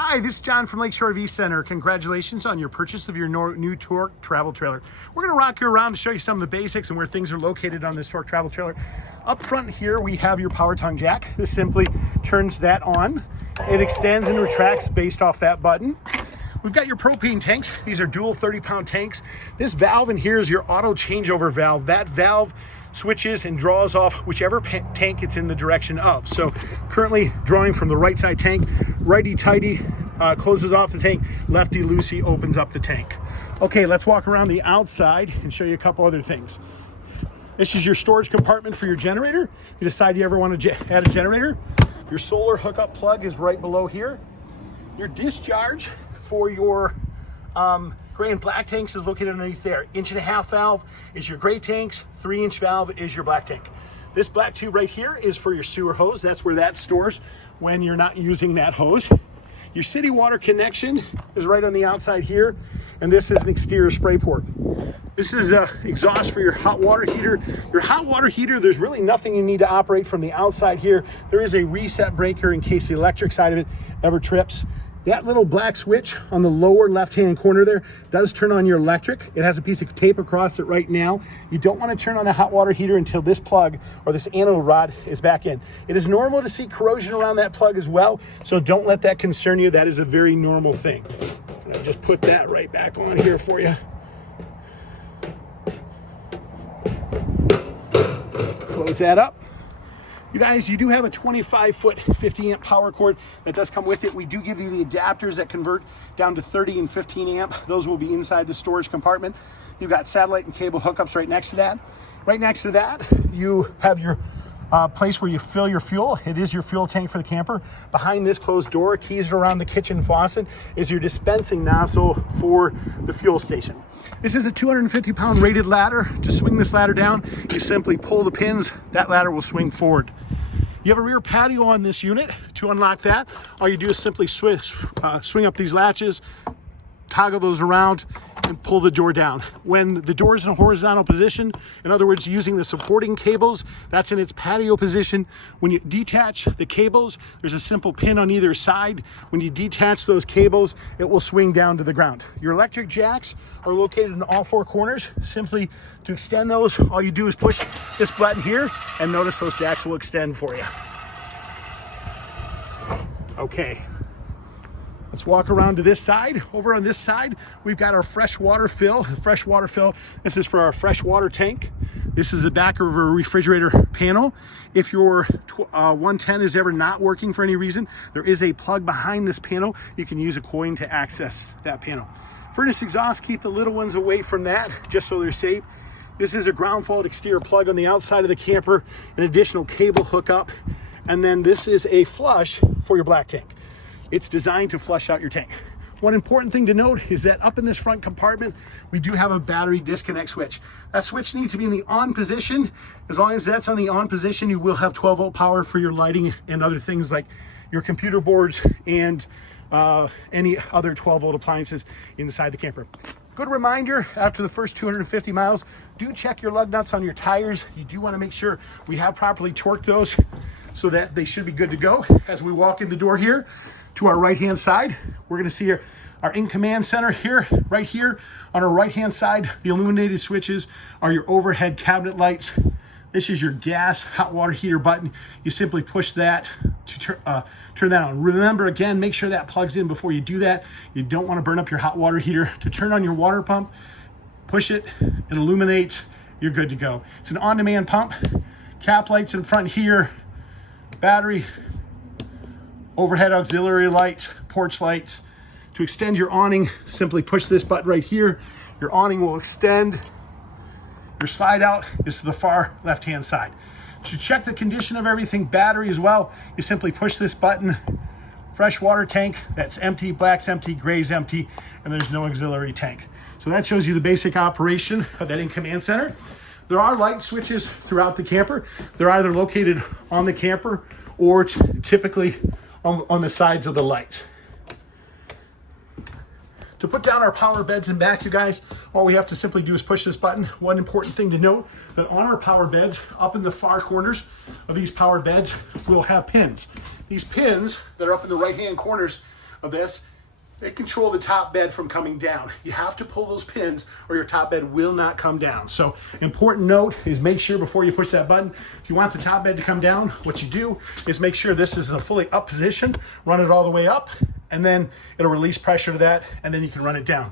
Hi, this is John from Lakeshore RV Center. Congratulations on your purchase of your new Torque travel trailer. We're going to rock you around to show you some of the basics and where things are located on this Torque travel trailer. Up front here, we have your power tongue jack. This simply turns that on. It extends and retracts based off that button. We've got your propane tanks. These are dual 30-pound tanks. This valve in here is your auto changeover valve. That valve switches and draws off whichever tank it's in the direction of. So currently drawing from the right side tank, righty-tighty closes off the tank, lefty-loosey opens up the tank. Okay, let's walk around the outside and show you a couple other things. This is your storage compartment for your generator. You decide you ever want to add a generator. Your solar hookup plug is right below here. Your discharge for your gray and black tanks is located underneath there. 1.5-inch valve is your gray tanks, 3-inch valve is your black tank. This black tube right here is for your sewer hose. That's where that stores when you're not using that hose. Your city water connection is right on the outside here, and this is an exterior spray port. This is exhaust for your hot water heater. Your hot water heater, there's really nothing you need to operate from the outside here. There is a reset breaker in case the electric side of it ever trips. That little black switch on the lower left-hand corner there does turn on your electric. It has a piece of tape across it right now. You don't want to turn on the hot water heater until this plug or this anode rod is back in. It is normal to see corrosion around that plug as well, so don't let that concern you. That is a very normal thing. And I'll just put that right back on here for you. Close that up. You guys, you do have a 25-foot 50-amp power cord that does come with it. We do give you the adapters that convert down to 30 and 15 amp. Those will be inside the storage compartment. You've got satellite and cable hookups right next to that. Right next to that, you have your place where you fill your fuel. It is your fuel tank for the camper. Behind this closed door, keys around the kitchen faucet, is your dispensing nozzle for the fuel station. This is a 250-pound rated ladder. To swing this ladder down, you simply pull the pins. That ladder will swing forward. You have a rear patio on this unit. To unlock that, all you do is simply swing up these latches, toggle those around, and pull the door down. When the door is in a horizontal position, in other words, using the supporting cables, that's in its patio position. When you detach the cables, there's a simple pin on either side. When you detach those cables, it will swing down to the ground. Your electric jacks are located in all four corners. Simply to extend those, all you do is push this button here, and notice those jacks will extend for you. Okay. Let's walk around to this side. Over on this side, we've got our fresh water fill. Fresh water fill, this is for our fresh water tank. This is the back of a refrigerator panel. If your 110 is ever not working for any reason, there is a plug behind this panel. You can use a coin to access that panel. Furnace exhaust, keep the little ones away from that, just so they're safe. This is a ground fault exterior plug on the outside of the camper, an additional cable hookup, and then this is a flush for your black tank. It's designed to flush out your tank. One important thing to note is that up in this front compartment, we do have a battery disconnect switch. That switch needs to be in the on position. As long as that's on the on position, you will have 12-volt power for your lighting and other things like your computer boards and any other 12-volt appliances inside the camper. Good reminder, after the first 250 miles, do check your lug nuts on your tires. You do want to make sure we have properly torqued those so that they should be good to go. As we walk in the door here, to our right-hand side, we're going to see our in-command center here, right here. On our right-hand side, the illuminated switches are your overhead cabinet lights. This is your gas hot water heater button. You simply push that to turn that on. Remember, again, make sure that plugs in before you do that. You don't want to burn up your hot water heater. To turn on your water pump, push it, it illuminates, you're good to go. It's an on-demand pump. Cap lights in front here, battery, overhead auxiliary lights, porch lights. To extend your awning, simply push this button right here. Your awning will extend. Your slide out is to the far left-hand side. To check the condition of everything, battery as well, you simply push this button. Fresh water tank, that's empty, black's empty, gray's empty, and there's no auxiliary tank. So that shows you the basic operation of that in-command center. There are light switches throughout the camper. They're either located on the camper or typically on the sides of the light. To put down our power beds and back, you guys, all we have to simply do is push this button. One important thing to note, that on our power beds, up in the far corners of these power beds, we'll have pins. These pins that are up in the right-hand corners of this, they control the top bed from coming down. You have to pull those pins or your top bed will not come down. So important note is make sure before you push that button, if you want the top bed to come down, what you do is make sure this is in a fully up position, run it all the way up, and then it'll release pressure to that, and then you can run it down.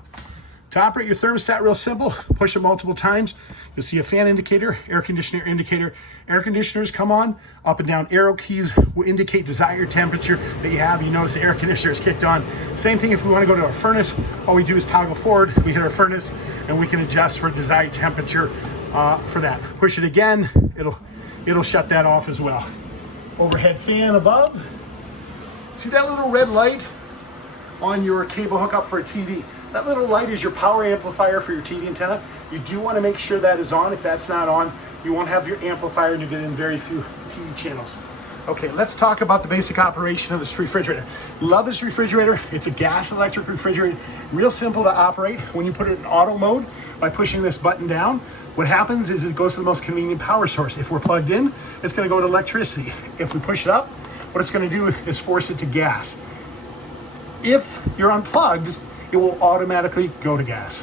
To operate your thermostat, real simple, push it multiple times. You'll see a fan indicator, air conditioner indicator. Air conditioners come on, up and down arrow keys will indicate desired temperature that you have. You notice the air conditioner is kicked on. Same thing if we want to go to our furnace, all we do is toggle forward, we hit our furnace, and we can adjust for desired temperature for that. Push it again, it'll shut that off as well. Overhead fan above. See that little red light on your cable hookup for a TV? That little light is your power amplifier for your TV antenna. You do want to make sure that is on. If that's not on, you won't have your amplifier and you get in very few TV channels. Okay, let's talk about the basic operation of this refrigerator. Love this refrigerator. It's a gas electric refrigerator. Real simple to operate. When you put it in auto mode by pushing this button down, what happens is it goes to the most convenient power source. If we're plugged in, it's going to go to electricity. If we push it up, what it's going to do is force it to gas. If you're unplugged, it will automatically go to gas.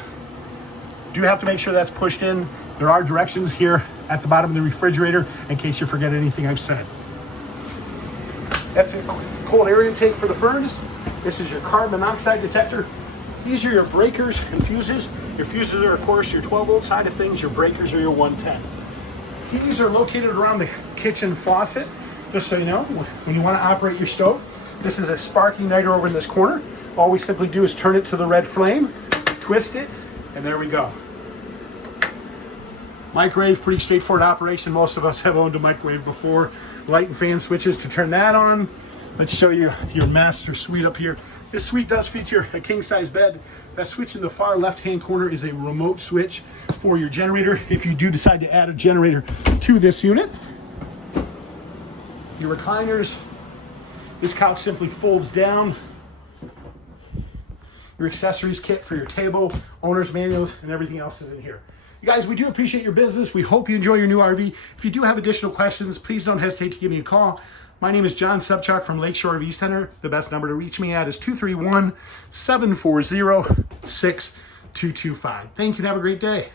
Do have to make sure that's pushed in. There are directions here at the bottom of the refrigerator in case you forget anything I've said. That's a cold air intake for the furnace. This is your carbon monoxide detector. These are your breakers and fuses. Your fuses are, of course, your 12-volt side of things. Your breakers are your 110. Keys are located around the kitchen faucet, just so you know, when you want to operate your stove. This is a spark igniter over in this corner. All we simply do is turn it to the red flame, twist it, and there we go. Microwave, pretty straightforward operation. Most of us have owned a microwave before. Light and fan switches to turn that on. Let's show you your master suite up here. This suite does feature a king-size bed. That switch in the far left-hand corner is a remote switch for your generator. If you do decide to add a generator to this unit. Your recliners. This couch simply folds down. Your accessories kit for your table, owner's manuals, and everything else is in here. You guys, we do appreciate your business. We hope you enjoy your new RV. If you do have additional questions, please don't hesitate to give me a call. My name is John Subchuk from Lakeshore RV Center. The best number to reach me at is 231-740-6225. Thank you and have a great day.